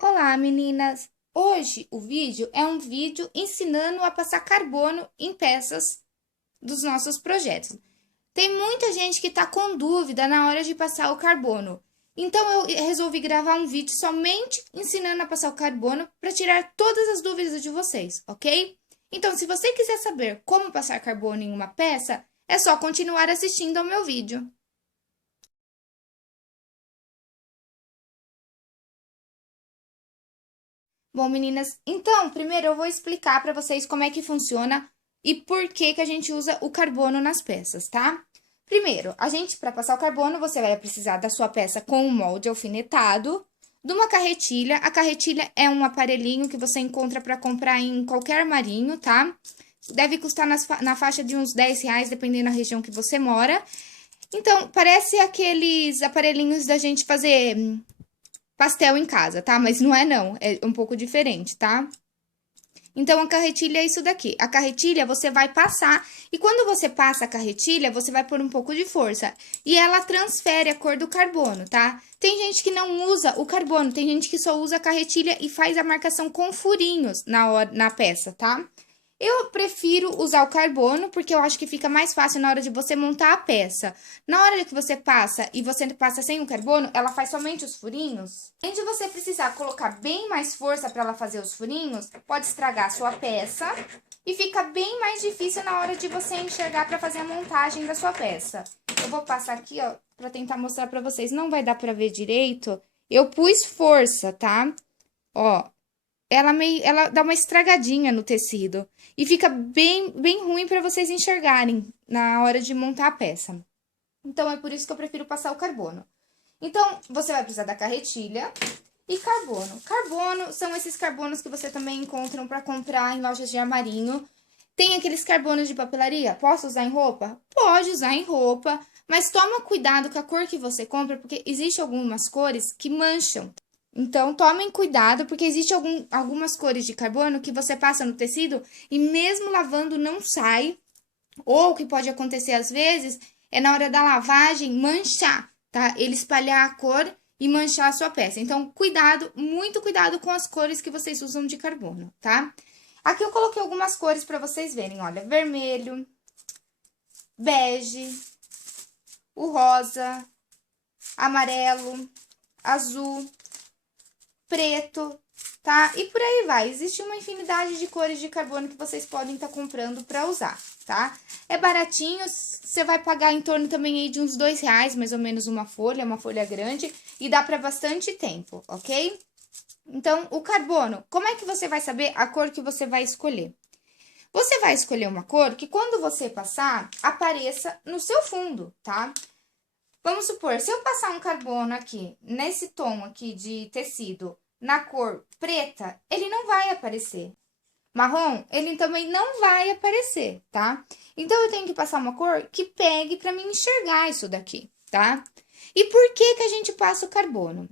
Olá, meninas! Hoje o vídeo é um vídeo ensinando a passar carbono em peças dos nossos projetos. Tem muita gente que está com dúvida na hora de passar o carbono. Então eu resolvi gravar um vídeo somente ensinando a passar o carbono para tirar todas as dúvidas de vocês, ok? Então, se você quiser saber como passar carbono em uma peça, é só continuar assistindo ao meu vídeo. Bom, meninas, então, primeiro eu vou explicar para vocês como é que funciona e por que que a gente usa o carbono nas peças, tá? Primeiro, para passar o carbono, você vai precisar da sua peça com o molde alfinetado, de uma carretilha. A carretilha é um aparelhinho que você encontra para comprar em qualquer armarinho, tá? Deve custar na faixa de uns R$ 10, dependendo da região que você mora. Então, parece aqueles aparelhinhos da gente fazer pastel em casa, tá? Mas não é não, é um pouco diferente, tá? Então, a carretilha é isso daqui. A carretilha você vai passar, e quando você passa a carretilha, você vai pôr um pouco de força. E ela transfere a cor do carbono, tá? Tem gente que não usa o carbono, tem gente que só usa a carretilha e faz a marcação com furinhos na peça, tá? Eu prefiro usar o carbono, porque eu acho que fica mais fácil na hora de você montar a peça. Na hora que você passa e você passa sem o carbono, ela faz somente os furinhos. Além de você precisar colocar bem mais força para ela fazer os furinhos, pode estragar a sua peça e fica bem mais difícil na hora de você enxergar para fazer a montagem da sua peça. Eu vou passar aqui, ó, para tentar mostrar para vocês. Não vai dar para ver direito. Eu pus força, tá? Ó, ela dá uma estragadinha no tecido e fica bem ruim para vocês enxergarem na hora de montar a peça. Então, é por isso que eu prefiro passar o carbono. Então, você vai precisar da carretilha e carbono. Carbono são esses carbonos que você também encontra para comprar em lojas de armarinho. Tem aqueles carbonos de papelaria? Posso usar em roupa? Pode usar em roupa, mas toma cuidado com a cor que você compra, porque existem algumas cores que mancham. Então, tomem cuidado, porque existe algumas cores de carbono que você passa no tecido e mesmo lavando não sai. Ou o que pode acontecer às vezes é na hora da lavagem manchar, tá? Ele espalhar a cor e manchar a sua peça. Então, cuidado, muito cuidado com as cores que vocês usam de carbono, tá? Aqui eu coloquei algumas cores para vocês verem, olha, vermelho, bege, o rosa, amarelo, azul, preto, tá? E por aí vai. Existe uma infinidade de cores de carbono que vocês podem estar comprando para usar, tá? É baratinho, você vai pagar em torno também aí de uns R$ 2, mais ou menos uma folha grande, e dá para bastante tempo, ok? Então, o carbono, como é que você vai saber a cor que você vai escolher? Você vai escolher uma cor que quando você passar, apareça no seu fundo, tá? Vamos supor, se eu passar um carbono aqui, nesse tom aqui de tecido, na cor preta, ele não vai aparecer. Marrom, ele também não vai aparecer, tá? Então, eu tenho que passar uma cor que pegue para mim enxergar isso daqui, tá? E por que que a gente passa o carbono?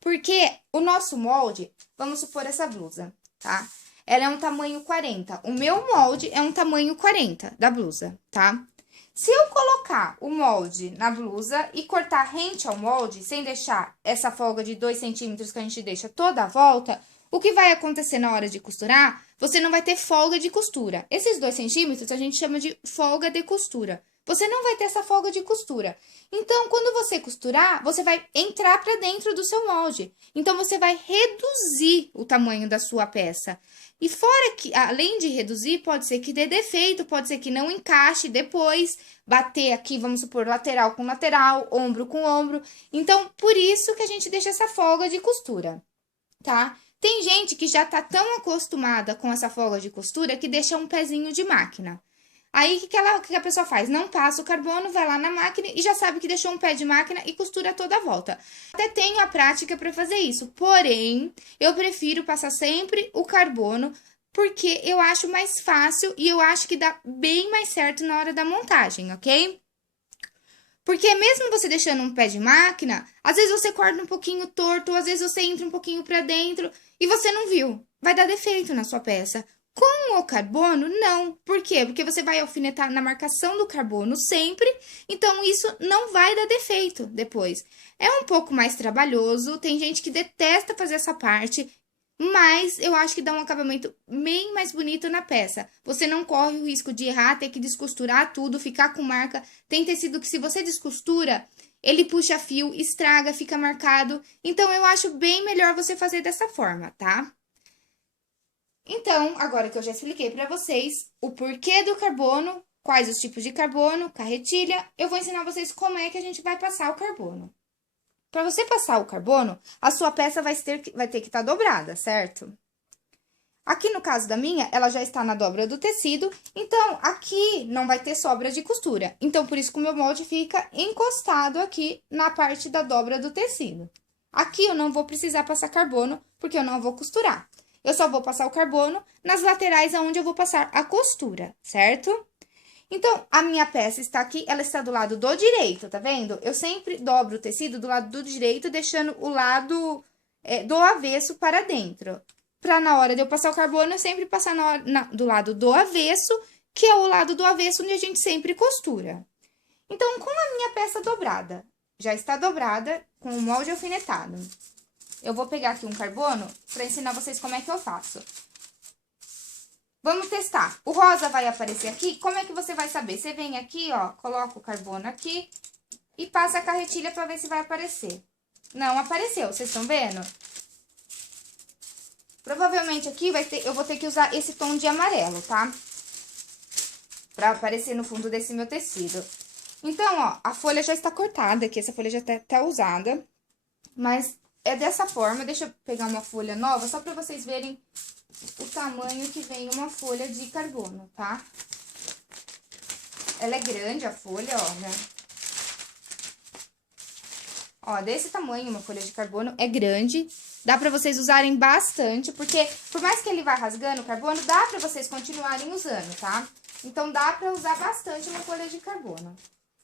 Porque o nosso molde, vamos supor essa blusa, tá? Ela é um tamanho 40. O meu molde é um tamanho 40 da blusa, tá? Se eu colocar o molde na blusa e cortar rente ao molde, sem deixar essa folga de 2 centímetros que a gente deixa toda a volta, o que vai acontecer na hora de costurar? Você não vai ter folga de costura. Esses 2 centímetros a gente chama de folga de costura. Você não vai ter essa folga de costura. Então, quando você costurar, você vai entrar para dentro do seu molde. Então, você vai reduzir o tamanho da sua peça. E fora que, além de reduzir, pode ser que dê defeito, pode ser que não encaixe depois, bater aqui, vamos supor, lateral com lateral, ombro com ombro. Então, por isso que a gente deixa essa folga de costura, tá? Tem gente que já tá tão acostumada com essa folga de costura que deixa um pezinho de máquina. Aí, o que a pessoa faz? Não passa o carbono, vai lá na máquina e já sabe que deixou um pé de máquina e costura toda a volta. Até tenho a prática para fazer isso, porém, eu prefiro passar sempre o carbono porque eu acho mais fácil e eu acho que dá bem mais certo na hora da montagem, ok? Porque mesmo você deixando um pé de máquina, às vezes você corta um pouquinho torto, ou às vezes você entra um pouquinho para dentro e você não viu. Vai dar defeito na sua peça. Com o carbono, não. Por quê? Porque você vai alfinetar na marcação do carbono sempre, então isso não vai dar defeito depois. É um pouco mais trabalhoso, tem gente que detesta fazer essa parte, mas eu acho que dá um acabamento bem mais bonito na peça. Você não corre o risco de errar, ter que descosturar tudo, ficar com marca. Tem tecido que se você descostura, ele puxa fio, estraga, fica marcado. Então eu acho bem melhor você fazer dessa forma, tá? Então, agora que eu já expliquei para vocês o porquê do carbono, quais os tipos de carbono, carretilha, eu vou ensinar vocês como é que a gente vai passar o carbono. Para você passar o carbono, a sua peça vai ter que estar dobrada, certo? Aqui no caso da minha, ela já está na dobra do tecido, então aqui não vai ter sobra de costura. Então, por isso que o meu molde fica encostado aqui na parte da dobra do tecido. Aqui eu não vou precisar passar carbono, porque eu não vou costurar. Eu só vou passar o carbono nas laterais aonde eu vou passar a costura, certo? Então, a minha peça está aqui, ela está do lado do direito, tá vendo? Eu sempre dobro o tecido do lado do direito, deixando o lado do avesso para dentro. Para na hora de eu passar o carbono, eu sempre passar do lado do avesso, que é o lado do avesso onde a gente sempre costura. Então, com a minha peça dobrada, já está dobrada com o molde alfinetado. Eu vou pegar aqui um carbono para ensinar vocês como é que eu faço. Vamos testar. O rosa vai aparecer aqui. Como é que você vai saber? Você vem aqui, ó, coloca o carbono aqui e passa a carretilha para ver se vai aparecer. Não apareceu, vocês estão vendo? Provavelmente aqui eu vou ter que usar esse tom de amarelo, tá? Pra aparecer no fundo desse meu tecido. Então, ó, a folha já está cortada aqui, essa folha já tá usada. Mas é dessa forma, deixa eu pegar uma folha nova, só pra vocês verem o tamanho que vem uma folha de carbono, tá? Ela é grande, a folha, olha. Ó, desse tamanho, uma folha de carbono é grande. Dá pra vocês usarem bastante, porque por mais que ele vá rasgando o carbono, dá pra vocês continuarem usando, tá? Então, dá pra usar bastante uma folha de carbono.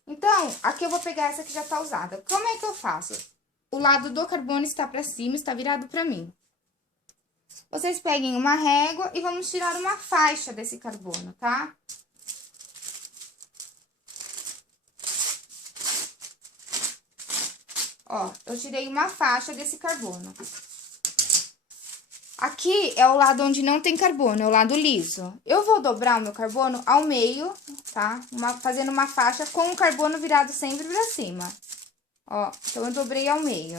Então, aqui eu vou pegar essa que já tá usada. Como é que eu faço? O lado do carbono está pra cima, está virado pra mim. Vocês peguem uma régua e vamos tirar uma faixa desse carbono, tá? Ó, eu tirei uma faixa desse carbono. Aqui é o lado onde não tem carbono, é o lado liso. Eu vou dobrar o meu carbono ao meio, tá? Fazendo uma faixa com o carbono virado sempre pra cima. Ó, então eu dobrei ao meio.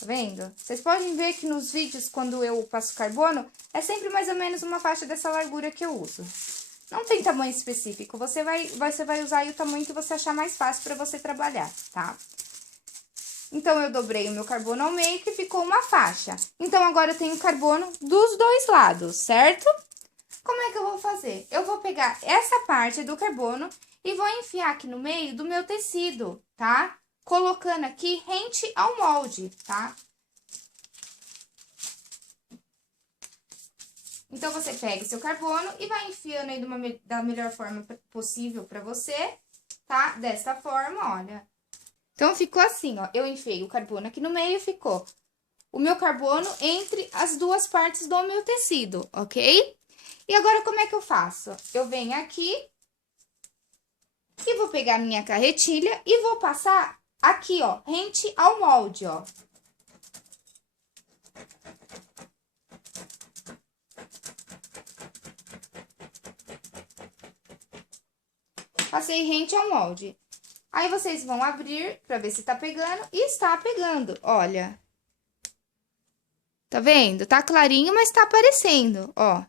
Tá vendo? Vocês podem ver que nos vídeos, quando eu passo carbono, é sempre mais ou menos uma faixa dessa largura que eu uso. Não tem tamanho específico, você vai usar aí o tamanho que você achar mais fácil pra você trabalhar, tá? Então, eu dobrei o meu carbono ao meio, que ficou uma faixa. Então, agora eu tenho carbono dos dois lados, certo? Como é que eu vou fazer? Eu vou pegar essa parte do carbono e vou enfiar aqui no meio do meu tecido, tá? Colocando aqui rente ao molde, tá? Então, você pega seu carbono e vai enfiando aí da melhor forma possível pra você, tá? Dessa forma, olha. Então, ficou assim, ó. Eu enfiei o carbono aqui no meio e ficou o meu carbono entre as duas partes do meu tecido, ok? E agora, como é que eu faço? Eu venho aqui e vou pegar minha carretilha e vou passar aqui, ó, rente ao molde, ó. Passei rente ao molde. Aí, vocês vão abrir pra ver se tá pegando e está pegando, olha. Tá vendo? Tá clarinho, mas tá aparecendo, ó.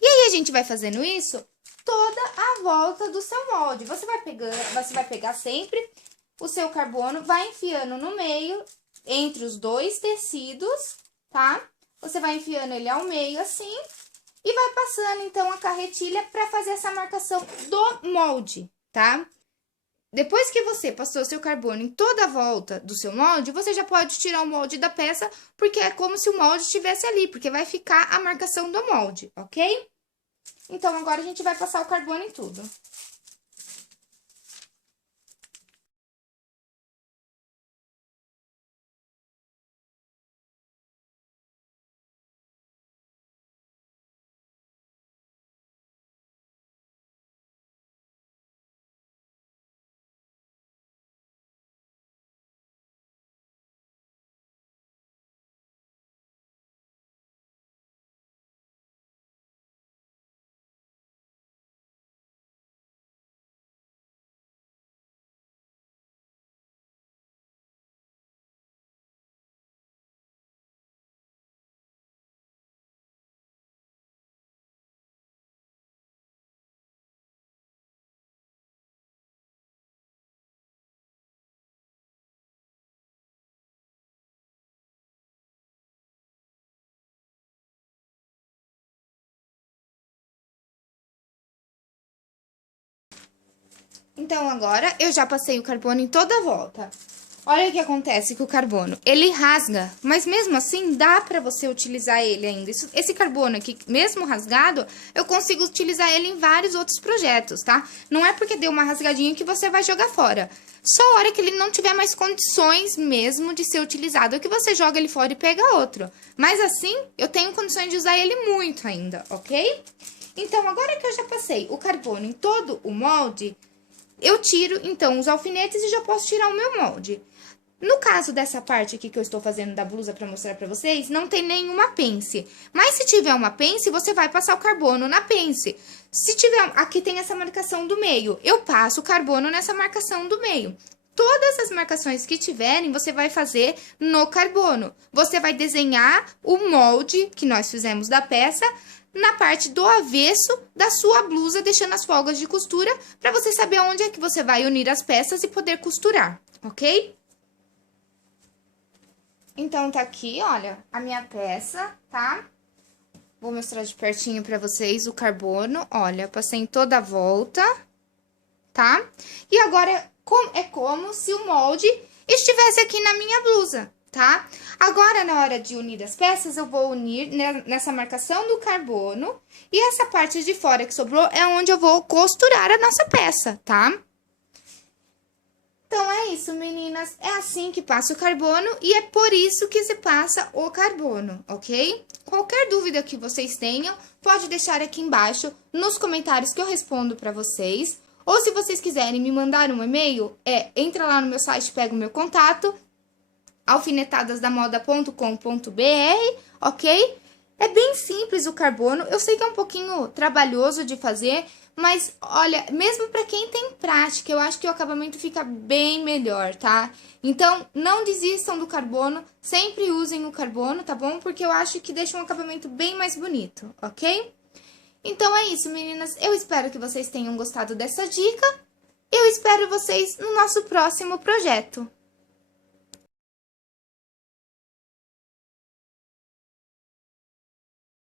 E aí, a gente vai fazendo isso toda a volta do seu molde. Você vai pegar sempre o seu carbono, vai enfiando no meio, entre os dois tecidos, tá? Você vai enfiando ele ao meio, assim, e vai passando, então, a carretilha pra fazer essa marcação do molde, tá? Depois que você passou seu carbono em toda a volta do seu molde, você já pode tirar o molde da peça, porque é como se o molde estivesse ali, porque vai ficar a marcação do molde, ok? Então, agora a gente vai passar o carbono em tudo. Então, agora eu já passei o carbono em toda a volta. Olha o que acontece com o carbono. Ele rasga, mas mesmo assim dá pra você utilizar ele ainda. Esse carbono aqui, mesmo rasgado, eu consigo utilizar ele em vários outros projetos, tá? Não é porque deu uma rasgadinha que você vai jogar fora. Só a hora que ele não tiver mais condições mesmo de ser utilizado, é que você joga ele fora e pega outro. Mas assim, eu tenho condições de usar ele muito ainda, ok? Então, agora que eu já passei o carbono em todo o molde, eu tiro, então, os alfinetes e já posso tirar o meu molde. No caso dessa parte aqui que eu estou fazendo da blusa para mostrar para vocês, não tem nenhuma pence. Mas se tiver uma pence, você vai passar o carbono na pence. Se tiver, aqui tem essa marcação do meio, eu passo o carbono nessa marcação do meio. Todas as marcações que tiverem, você vai fazer no carbono. Você vai desenhar o molde que nós fizemos da peça na parte do avesso da sua blusa, deixando as folgas de costura, para você saber onde é que você vai unir as peças e poder costurar, ok? Então, tá aqui, olha, a minha peça, tá? Vou mostrar de pertinho pra vocês o carbono. Olha, passei em toda a volta, tá? E agora, é como se o molde estivesse aqui na minha blusa, tá? Agora, na hora de unir as peças, eu vou unir nessa marcação do carbono. E essa parte de fora que sobrou é onde eu vou costurar a nossa peça, tá? Então, é isso, meninas. É assim que passa o carbono e é por isso que se passa o carbono, ok? Qualquer dúvida que vocês tenham, pode deixar aqui embaixo nos comentários que eu respondo para vocês. Ou se vocês quiserem me mandar um e-mail, entra lá no meu site, pega o meu contato, alfinetadasdamoda.com.br, ok? É bem simples o carbono, eu sei que é um pouquinho trabalhoso de fazer, mas olha, mesmo para quem tem prática, eu acho que o acabamento fica bem melhor, tá? Então, não desistam do carbono, sempre usem o carbono, tá bom? Porque eu acho que deixa um acabamento bem mais bonito, ok? Então é isso, meninas, eu espero que vocês tenham gostado dessa dica. Eu espero vocês no nosso próximo projeto.